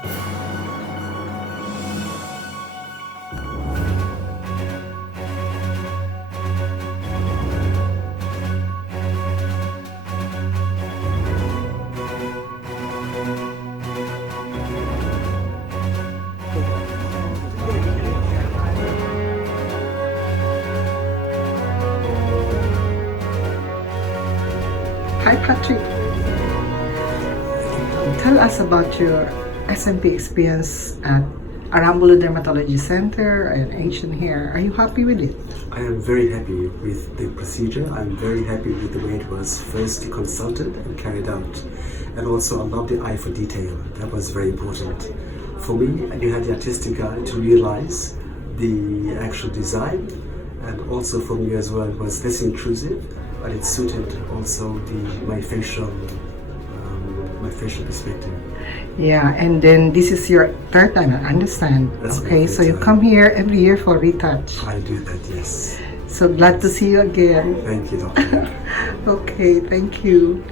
Hi Patrick, tell us about your SMP experience at Arambulo Dermatology Center and Asian Hair. Are you happy with it? I am very happy with the procedure. I'm very happy with the way it was first consulted and carried out. And also I love the eye for detail. That was very important. For me, you had the artistic eye to realize the actual design, and also for me as well, it was less intrusive, but it suited also my facial perspective. Yeah, and then this is your third time, I understand. That's okay, my so you third come here every year for retouch. I do that, yes. So glad to see you again. Thank you, doctor. Okay, thank you.